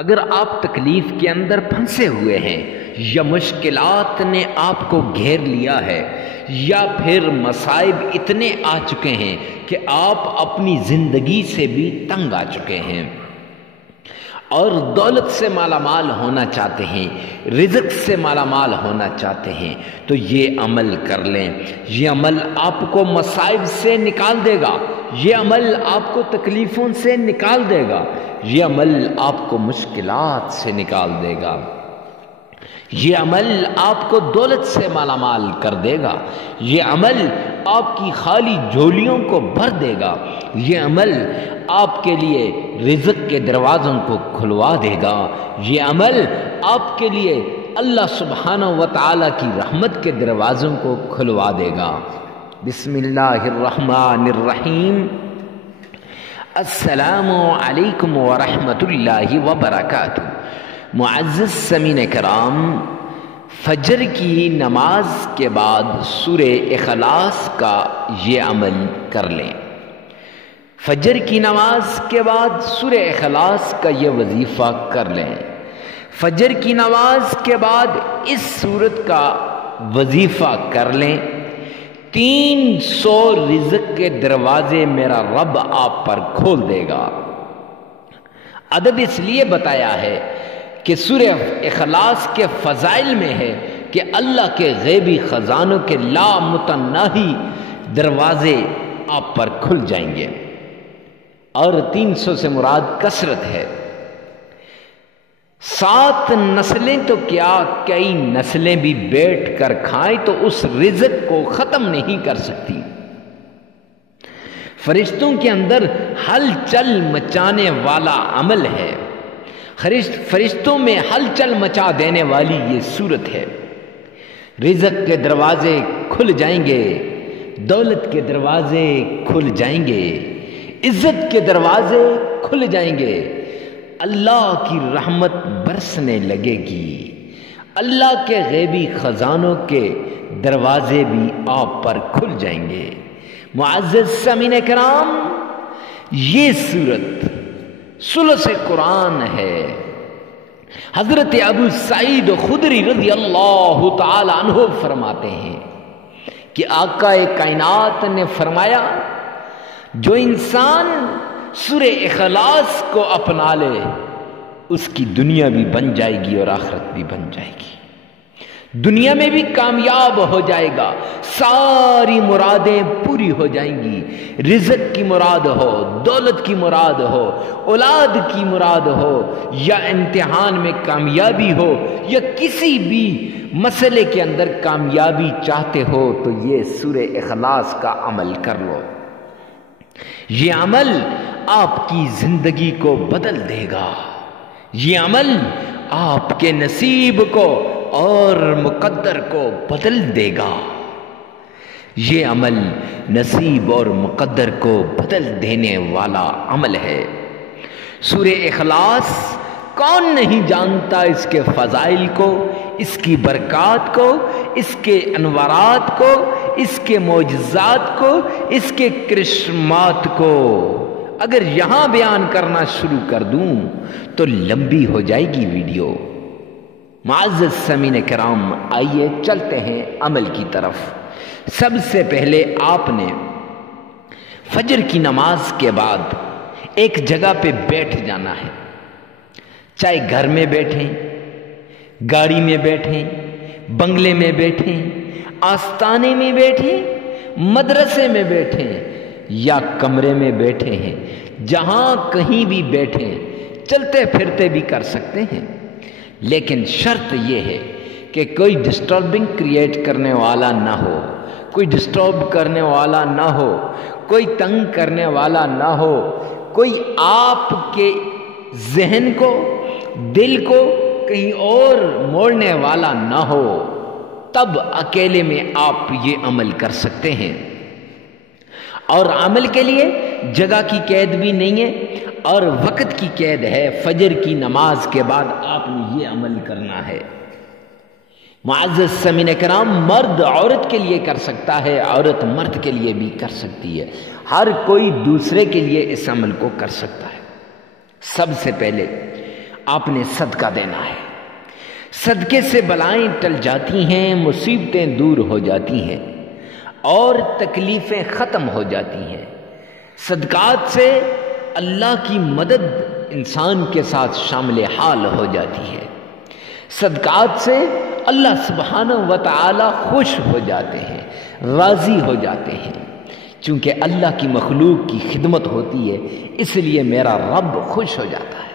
اگر آپ تکلیف کے اندر پھنسے ہوئے ہیں یا مشکلات نے آپ کو گھیر لیا ہے یا پھر مصائب اتنے آ چکے ہیں کہ آپ اپنی زندگی سے بھی تنگ آ چکے ہیں اور دولت سے مالا مال ہونا چاہتے ہیں، رزق سے مالا مال ہونا چاہتے ہیں، تو یہ عمل کر لیں۔ یہ عمل آپ کو مصائب سے نکال دے گا، یہ عمل آپ کو تکلیفوں سے نکال دے گا، یہ عمل آپ کو مشکلات سے نکال دے گا، یہ عمل آپ کو دولت سے مالا مال کر دے گا، یہ عمل آپ کی خالی جھولیوں کو بھر دے گا، یہ عمل آپ کے لیے رزق کے دروازوں کو کھلوا دے گا، یہ عمل آپ کے لیے اللہ سبحانہ و تعالی کی رحمت کے دروازوں کو کھلوا دے گا۔ بسم اللہ الرحمن الرحیم۔ السلام علیکم ورحمۃ اللہ وبرکاتہ۔ معزز سامعین کرام، فجر کی نماز کے بعد سورہ اخلاص کا یہ عمل کر لیں۔ فجر کی نماز کے بعد سورہ اخلاص کا یہ وظیفہ کر لیں۔ فجر کی نماز کے بعد اس سورت کا وظیفہ کر لیں۔ 300 رزق کے دروازے میرا رب آپ پر کھول دے گا۔ عدد اس لیے بتایا ہے کہ سورہ اخلاص کے فضائل میں ہے کہ اللہ کے غیبی خزانوں کے لامتناہی دروازے آپ پر کھل جائیں گے، اور 300 سے مراد کثرت ہے۔ 7 نسلیں تو کیا کئی نسلیں بھی بیٹھ کر کھائیں تو اس رزق کو ختم نہیں کر سکتی۔ فرشتوں کے اندر ہلچل مچانے والا عمل ہے، فرشتوں میں ہلچل مچا دینے والی یہ صورت ہے۔ رزق کے دروازے کھل جائیں گے، دولت کے دروازے کھل جائیں گے، عزت کے دروازے کھل جائیں گے، اللہ کی رحمت برسنے لگے گی، اللہ کے غیبی خزانوں کے دروازے بھی آپ پر کھل جائیں گے۔ معزز سامعین کرام، یہ سورت ثلث قرآن ہے۔ حضرت ابو سعید خدری رضی اللہ تعالی عنہ فرماتے ہیں کہ آقا کائنات نے فرمایا، جو انسان سورہ اخلاص کو اپنا لے اس کی دنیا بھی بن جائے گی اور آخرت بھی بن جائے گی، دنیا میں بھی کامیاب ہو جائے گا، ساری مرادیں پوری ہو جائیں گی، رزق کی مراد ہو، دولت کی مراد ہو، اولاد کی مراد ہو، یا امتحان میں کامیابی ہو، یا کسی بھی مسئلے کے اندر کامیابی چاہتے ہو تو یہ سورہ اخلاص کا عمل کر لو۔ یہ عمل آپ کی زندگی کو بدل دے گا، یہ عمل آپ کے نصیب کو اور مقدر کو بدل دے گا، یہ عمل نصیب اور مقدر کو بدل دینے والا عمل ہے۔ سورہ اخلاص کون نہیں جانتا اس کے فضائل کو، اس کی برکات کو، اس کے انوارات کو، اس کے معجزات کو، اس کے کرشمات کو۔ اگر یہاں بیان کرنا شروع کر دوں تو لمبی ہو جائے گی ویڈیو۔ معزز سامعین کرام، آئیے چلتے ہیں عمل کی طرف۔ سب سے پہلے آپ نے فجر کی نماز کے بعد ایک جگہ پہ بیٹھ جانا ہے، چاہے گھر میں بیٹھیں، گاڑی میں بیٹھیں، بنگلے میں بیٹھیں، آستانے میں بیٹھیں، مدرسے میں بیٹھیں یا کمرے میں بیٹھے ہیں، جہاں کہیں بھی بیٹھیں، چلتے پھرتے بھی کر سکتے ہیں، لیکن شرط یہ ہے کہ کوئی ڈسٹربنگ کریٹ کرنے والا نہ ہو، کوئی ڈسٹرب کرنے والا نہ ہو، کوئی تنگ کرنے والا نہ ہو، کوئی آپ کے ذہن کو، دل کو کہیں اور موڑنے والا نہ ہو، تب اکیلے میں آپ یہ عمل کر سکتے ہیں۔ اور عمل کے لیے جگہ کی قید بھی نہیں ہے اور وقت کی قید ہے۔ فجر کی نماز کے بعد آپ نے یہ عمل کرنا ہے۔ معزز سامعین کرام، مرد عورت کے لیے کر سکتا ہے، عورت مرد کے لیے بھی کر سکتی ہے، ہر کوئی دوسرے کے لیے اس عمل کو کر سکتا ہے۔ سب سے پہلے آپ نے صدقہ دینا ہے۔ صدقے سے بلائیں ٹل جاتی ہیں، مصیبتیں دور ہو جاتی ہیں اور تکلیفیں ختم ہو جاتی ہیں۔ صدقات سے اللہ کی مدد انسان کے ساتھ شامل حال ہو جاتی ہے۔ صدقات سے اللہ سبحانہ و تعالی خوش ہو جاتے ہیں، راضی ہو جاتے ہیں۔ چونکہ اللہ کی مخلوق کی خدمت ہوتی ہے، اس لیے میرا رب خوش ہو جاتا ہے۔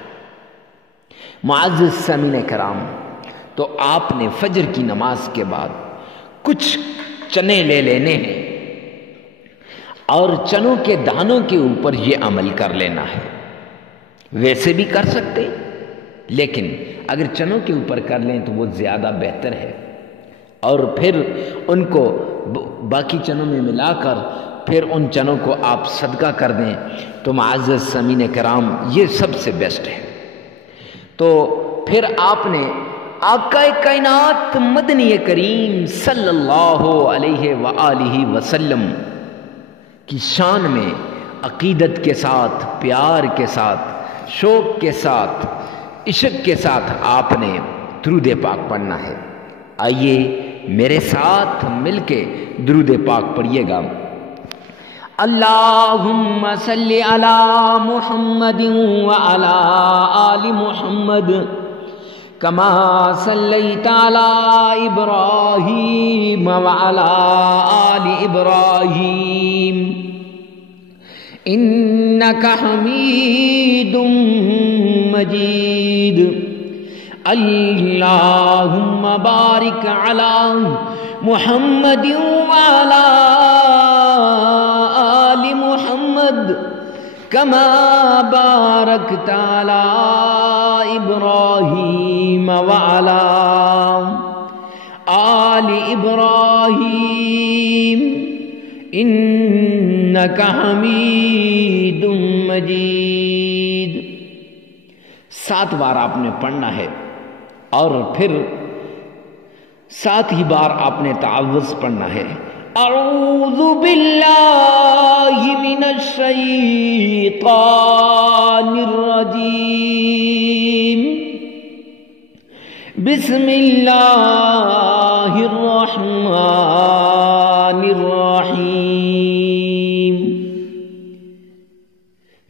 معزز سامعین کرام، تو آپ نے فجر کی نماز کے بعد کچھ چنے لے لینے ہیں اور چنوں کے دانوں کے اوپر یہ عمل کر لینا ہے۔ ویسے بھی کر سکتے، لیکن اگر چنوں کے اوپر کر لیں تو وہ زیادہ بہتر ہے، اور پھر ان کو باقی چنوں میں ملا کر پھر ان چنوں کو آپ صدقہ کر دیں تو معزز سامعین کرام یہ سب سے بیسٹ ہے۔ تو پھر آپ نے آقا کائنات مدنی کریم صلی اللہ علیہ وآلہ وسلم کی شان میں عقیدت کے ساتھ، پیار کے ساتھ، شوق کے ساتھ، عشق کے ساتھ آپ نے درود پاک پڑھنا ہے۔ آئیے میرے ساتھ مل کے درود پاک پڑھیے گا۔ اللہم صلی علی محمد وعلی آل محمد کما صلیت علی ابراہیم وعلی آل ابراہیم انک حمید مجید۔ اللہم بارک علی محمد وعلی آل محمد کما بارکت علی ابراہیم وعلی آل ابراہیم انک حمید مجید۔ 7 بار آپ نے پڑھنا ہے اور پھر 7 ہی بار آپ نے تعوذ پڑھنا ہے۔ اعوذ باللہ من الشیطان الرجیم، بسم اللہ الرحمن الرحیم۔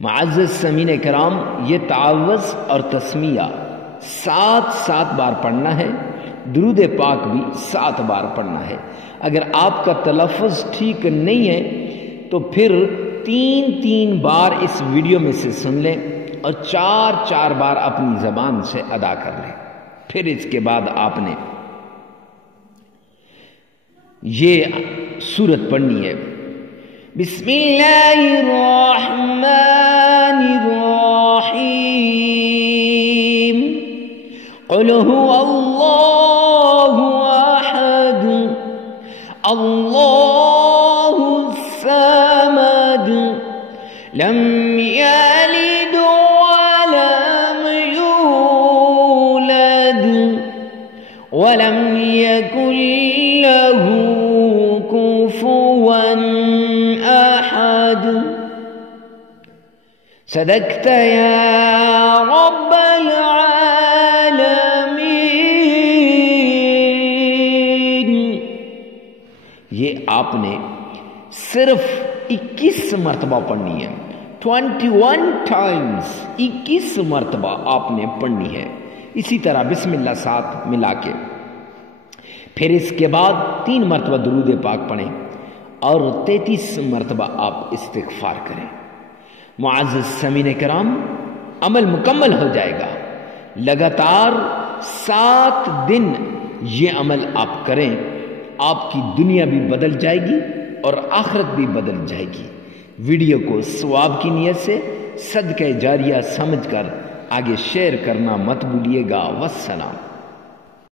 معزز سامعین کرام، یہ تعوذ اور تسمیہ 7 بار پڑھنا ہے، درود پاک بھی 7 بار پڑھنا ہے۔ اگر آپ کا تلفظ ٹھیک نہیں ہے تو پھر 3 بار اس ویڈیو میں سے سن لیں اور 4 بار اپنی زبان سے ادا کر لیں۔ پھر اس کے بعد آپ نے یہ سورت پڑھنی ہے۔ بسم اللہ الرحمن الرحیم، قل هو اللہ احد اللہ الصمد لم یلد ولم یولد ولم یکن له کفوا احد۔ صدقت یا رب العالمین۔ یہ آپ نے صرف 21 مرتبہ پڑھنی ہے، 21 ٹائمز، 21 مرتبہ آپ نے پڑھنی ہے۔ اسی طرح بسم اللہ ساتھ ملا کے پھر اس کے بعد 3 مرتبہ درود پاک پڑھیں اور 33 مرتبہ آپ استغفار کریں۔ معزز سامعین کرام، عمل مکمل ہو جائے گا۔ لگاتار 7 دن یہ عمل آپ کریں، آپ کی دنیا بھی بدل جائے گی اور آخرت بھی بدل جائے گی۔ ویڈیو کو ثواب کی نیت سے صدقہ جاریہ سمجھ کر آگے شیئر کرنا مت بھولیے گا۔ والسلام۔